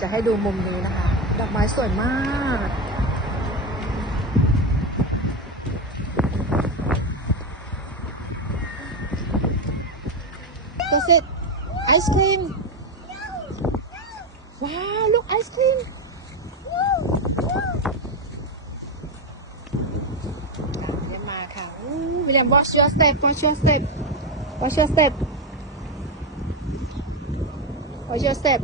จะให้ดูมุมนี้นะคะ ดอกไม้สวยมาก That's it. Ice cream. Wow, look, ice cream. William มาค่ะ William, watch your step, watch your step, watch your step, watch your step.